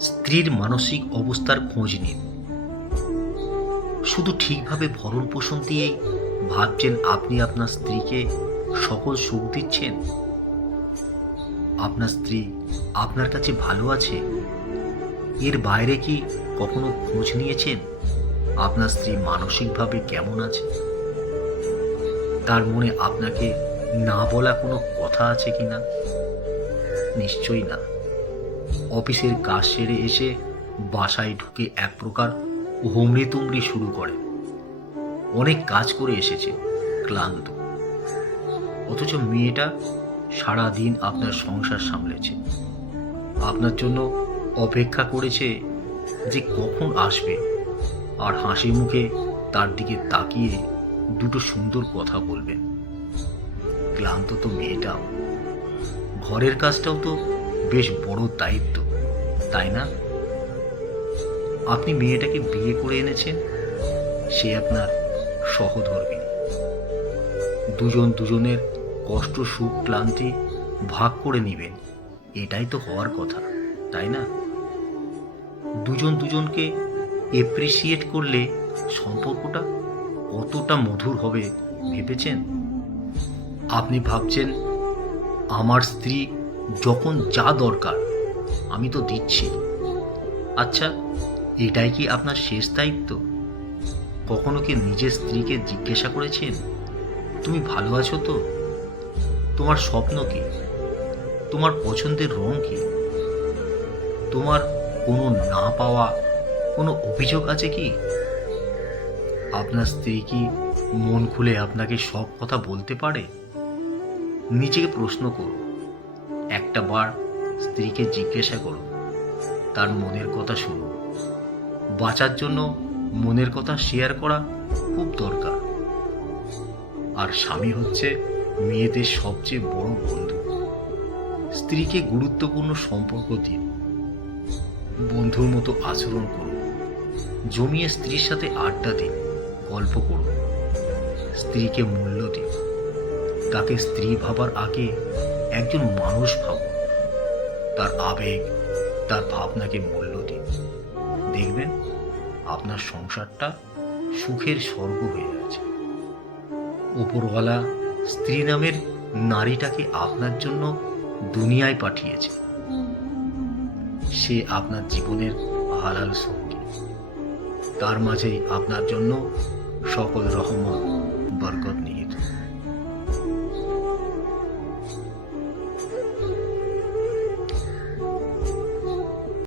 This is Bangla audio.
স্ত্রীর মানসিক অবস্থার খোঁজ নিন। শুধু ঠিকভাবে ভরণ পোষণ দিয়েই ভাবছেন আপনি আপনার স্ত্রীকে সকল সুখ দিচ্ছেন? আপনার স্ত্রী আপনার কাছে ভালো আছে? এর বাইরে কি কখনো খোঁজ নিয়েছেন আপনার স্ত্রী মানসিকভাবে কেমন আছে? তার মনে আপনাকে না বলা কোনো কথা আছে কি না? নিশ্চয়ই না। অফিসের কাজ সেরে এসে বাসায় ঢুকে এক প্রকার হুমড়ি তুমড়ি শুরু করে। অনেক কাজ করে এসেছে, ক্লান্ত। অথচ মেয়েটা সারা দিন আপনার সংসার সামলেছে, আপনার জন্য অপেক্ষা করেছে যে কখন আসবে, আর হাসি মুখে তার দিকে তাকিয়ে দুটো সুন্দর কথা বলবেন। ক্লান্ত তো মেয়েটাও। ঘরের কাজটাও তো বেশ বড় দায়িত্ব, তাই না? আপনি মেয়েটাকে বিয়ে করে এনেছেন, সে আপনার সহধর্মিণী। দুজন দুজনের কষ্ট সুখ ক্লান্তি ভাগ করে নেবেন, এটাই তো হওয়ার কথা, তাই না? দুজন দুজনকে এপ্রিসিয়েট করলে সম্পর্কটা কতটা মধুর হবে ভেবেছেন? আপনি ভাবছেন আমার স্ত্রী যখন যা দরকার আমি তো দিচ্ছি। আচ্ছা, এটাই কি আপনার শেষ দায়িত্ব? কখনো কি নিজের স্ত্রীকে জিজ্ঞাসা করেছেন, তুমি ভালো আছো তো? তোমার স্বপ্ন কি? তোমার পছন্দের রং কি? তোমার কোনো না পাওয়া কোনো অভিযোগ আছে কি? আপনার স্ত্রী কি মন খুলে আপনাকে সব কথা বলতে পারে? নিজেকে প্রশ্ন করুন। একটা বার স্ত্রীকে জিজ্ঞাসা করুন, তার মনের কথা শুনুন। বাঁচার জন্য মনের কথা শেয়ার করা খুব দরকার। আর স্বামী হচ্ছে মেয়েদের সবচেয়ে বড় বন্ধু। স্ত্রীকে গুরুত্বপূর্ণ সম্পর্ক দিন, বন্ধুর মতো আচরণ করুন, জমিয়ে স্ত্রীর সাথে আড্ডা দিন, গল্প করুন। স্ত্রীকে মূল্য দিন। তাকে স্ত্রী ভাবার আগে একজন মানুষ ভাবুন। তার আবেগ, তার ভাবনাকে মূল্য দিন। দেখবেন আপনার সংসারটা সুখের স্বর্গ হয়ে আছে। উপরওয়ালা স্ত্রী নামের নারীটাকে আপনার জন্য দুনিয়ায় পাঠিয়েছে। সে আপনার জীবনের হালাল সঙ্গী। তার মাঝেই আপনার জন্য সকল রহমত বরকত নিয়ে